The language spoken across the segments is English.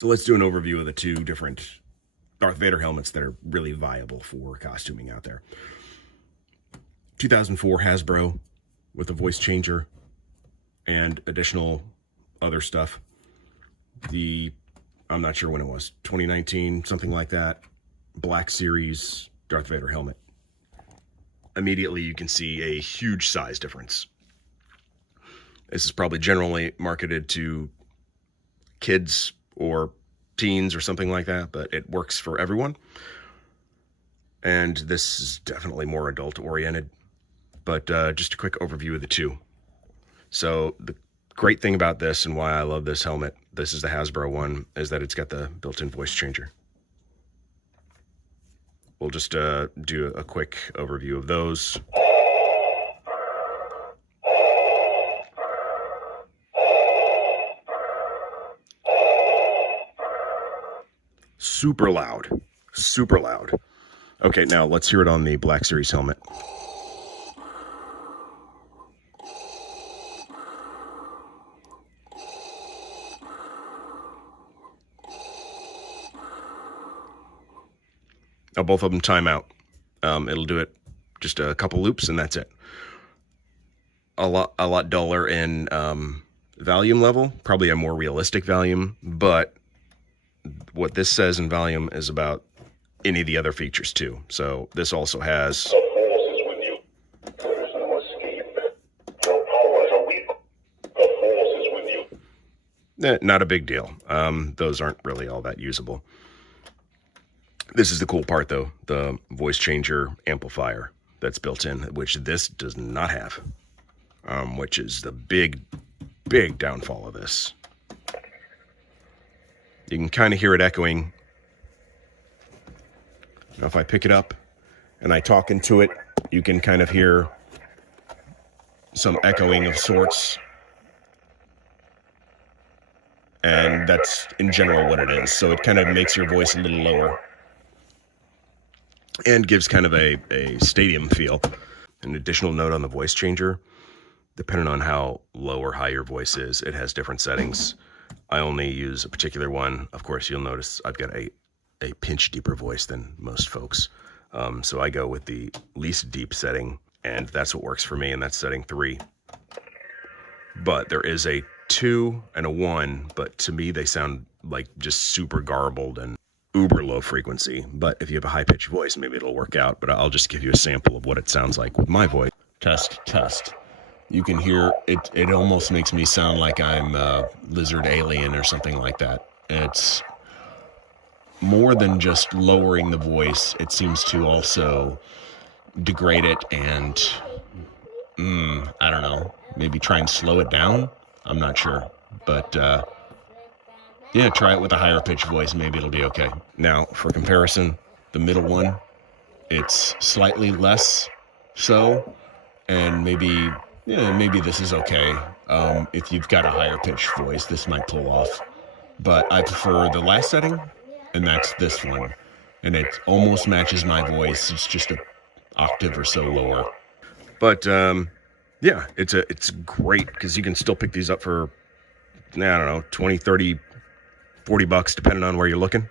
So let's do an overview of the two different Darth Vader helmets that are really viable for costuming out there. 2004 Hasbro with a voice changer and additional other stuff. I'm not sure when it was, 2019, something like that, Black Series Darth Vader helmet. Immediately you can see a huge size difference. This is probably generally marketed to kids or teens or something like that, but it works for everyone. And this is definitely more adult oriented, but just a quick overview of the two. So the great thing about this and why I love this helmet, this is the Hasbro one, is that it's got the built-in voice changer. We'll just do a quick overview of those. Super loud, super loud. Okay, now let's hear it on the Black Series helmet. Now both of them time out. It'll do it just a couple loops and that's it. A lot duller in volume level, probably a more realistic volume, but what this says in volume is about any of the other features too. So this also has the force is with you. There is no escape. Your powers are weak. The force is with you. not a big deal. Those aren't really all that usable. This is the cool part though, the voice changer amplifier that's built in, which this does not have, which is the big downfall of this. You can kind of hear it echoing. Now if I pick it up and I talk into it, you can kind of hear some echoing of sorts. And that's in general what it is. So it kind of makes your voice a little lower and gives kind of a stadium feel. An additional note on the voice changer, depending on how low or high your voice is, it has different settings. I only use a particular one. Of course, you'll notice I've got a pinch deeper voice than most folks. So I go with the least deep setting, and that's what works for me, and that's setting 3. But there is a 2 and a 1, but to me they sound like just super garbled and uber low frequency. But if you have a high-pitched voice, maybe it'll work out. But I'll just give you a sample of what it sounds like with my voice. Test, test. You can hear it. It almost makes me sound like I'm a lizard alien or something like that. It's more than just lowering the voice. It seems to also degrade it and, I don't know, maybe try and slow it down. I'm not sure. But, yeah, try it with a higher pitched voice. Maybe it'll be okay. Now, for comparison, the middle one, it's slightly less so, and maybe this is okay. If you've got a higher pitched voice, this might pull off. But I prefer the last setting, and that's this one. And it almost matches my voice. It's just an octave or so lower. But yeah, it's great because you can still pick these up for, I don't know, 20, 30, 40 bucks, depending on where you're looking.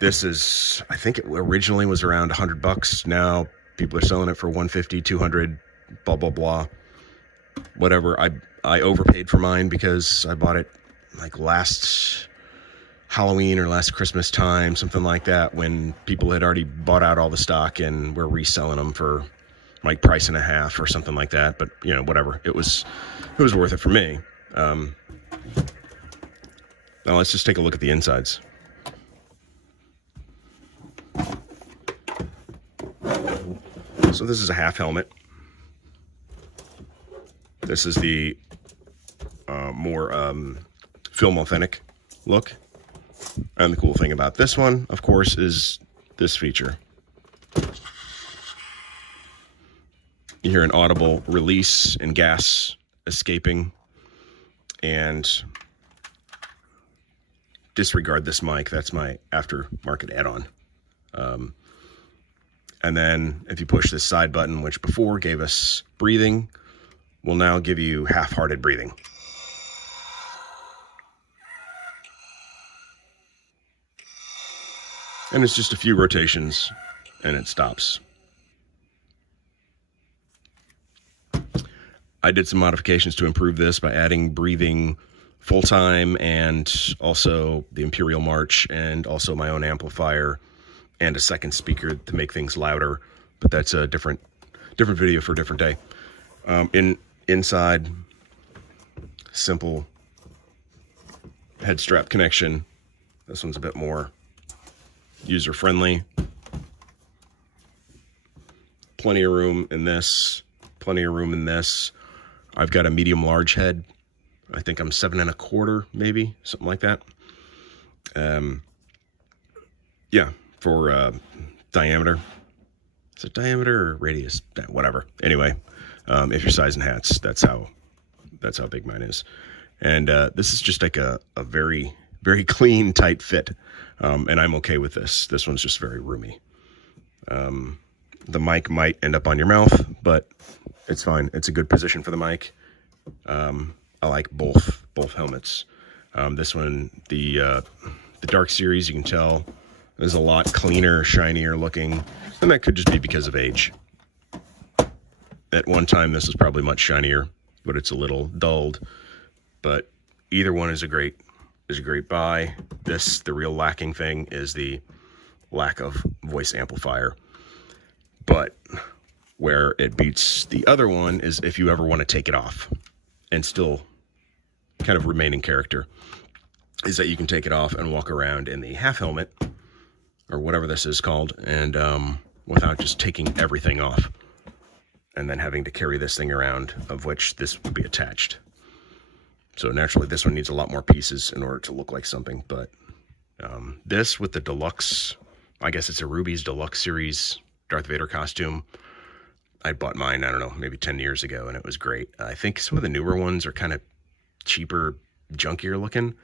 This is, I think it originally was around 100 bucks. Now people are selling it for 150, 200, blah, blah, blah. Whatever. I overpaid for mine because I bought it like last Halloween or last Christmas time, something like that, when people had already bought out all the stock and were reselling them for like price and a half or something like that. But you know, whatever. It was worth it for me. Now let's just take a look at the insides. So this is a half helmet. This is the more film authentic look. And the cool thing about this one, of course, is this feature. You hear an audible release and gas escaping. And disregard this mic. That's my aftermarket add-on. And then if you push this side button, which before gave us breathing, will now give you half-hearted breathing. And it's just a few rotations and it stops. I did some modifications to improve this by adding breathing full time and also the Imperial March and also my own amplifier and a second speaker to make things louder. But that's a different video for a different day. Inside, simple head strap connection. This one's a bit more user friendly. Plenty of room in this. Plenty of room in this. I've got a medium large head. I think I'm 7 1/4, maybe something like that. Yeah, for diameter. Is it diameter or radius? Whatever. Anyway, if you're sizing hats, that's how big mine is. And this is just like a very, very clean, tight fit. And I'm okay with this. This one's just very roomy. The mic might end up on your mouth, but it's fine. It's a good position for the mic. I like both helmets. This one, the Dark Series, you can tell is a lot cleaner, shinier looking, and that could just be because of age. At one time, this was probably much shinier, but it's a little dulled. But either one is a great buy. The real lacking thing is the lack of voice amplifier. But where it beats the other one is if you ever want to take it off and still kind of remain in character, is that you can take it off and walk around in the half helmet or whatever this is called, and without just taking everything off and then having to carry this thing around, of which this would be attached. So naturally this one needs a lot more pieces in order to look like something. But this with the deluxe, I guess it's a Ruby's Deluxe Series Darth Vader costume. I bought mine, I don't know, maybe 10 years ago, and it was great. I think some of the newer ones are kind of cheaper, junkier looking,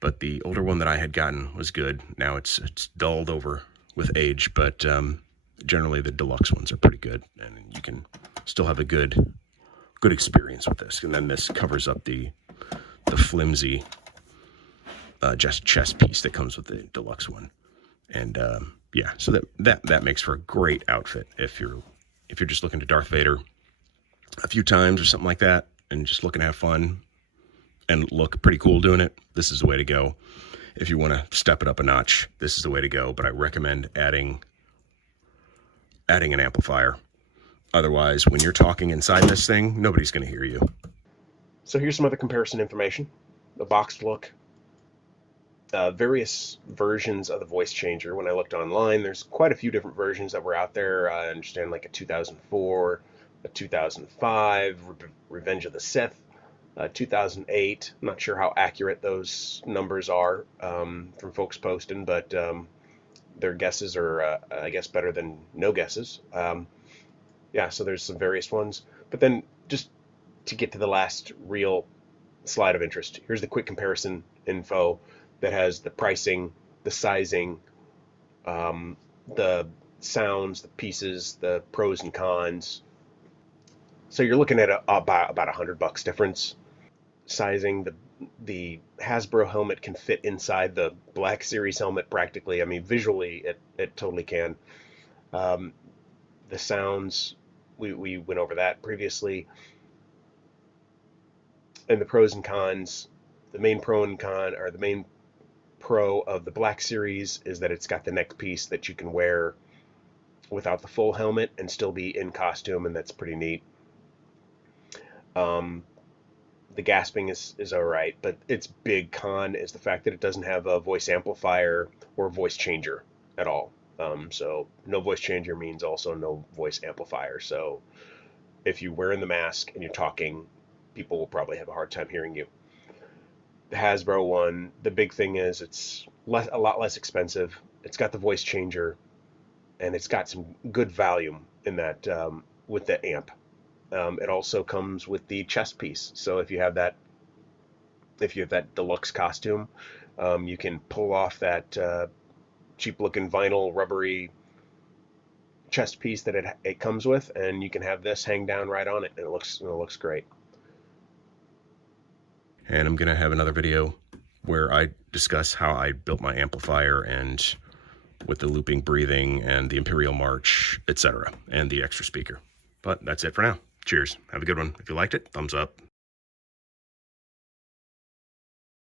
but the older one that I had gotten was good. Now it's dulled over with age, but generally the deluxe ones are pretty good, and you can still have a good experience with this. And then this covers up the flimsy just chest piece that comes with the deluxe one. And yeah, so that makes for a great outfit if you're just looking to Darth Vader a few times or something like that, and just looking to have fun and look pretty cool doing it. This is the way to go. If you want to step it up a notch, this is the way to go. But I recommend adding an amplifier. Otherwise, when you're talking inside this thing, nobody's going to hear you. So here's some other comparison information. The boxed look. Various versions of the voice changer. When I looked online, there's quite a few different versions that were out there. I understand like a 2004, a 2005, Revenge of the Sith, 2008. I'm not sure how accurate those numbers are from folks posting, but their guesses are, I guess, better than no guesses. Yeah, so there's some various ones. But then just to get to the last real slide of interest, here's the quick comparison info that has the pricing, the sizing, the sounds, the pieces, the pros and cons. So you're looking at about $100 difference. Sizing, the Hasbro helmet can fit inside the Black Series helmet practically. I mean, visually it totally can. The sounds, we went over that previously. And the pros and cons, the main pro and con, or the main pro of the Black Series is that it's got the neck piece that you can wear without the full helmet and still be in costume, and that's pretty neat. The gasping is all right, but its big con is the fact that it doesn't have a voice amplifier or voice changer at all. So no voice changer means also no voice amplifier. So if you're wearing the mask and you're talking, people will probably have a hard time hearing you. The Hasbro one, the big thing is it's a lot less expensive. It's got the voice changer, and it's got some good volume in that with the amp. It also comes with the chest piece. So if you have that deluxe costume, you can pull off that cheap-looking vinyl rubbery chest piece that it comes with, and you can have this hang down right on it, and it looks great. And I'm gonna have another video where I discuss how I built my amplifier and with the looping breathing and the Imperial March, etc., and the extra speaker. But that's it for now. Cheers. Have a good one. If you liked it, thumbs up.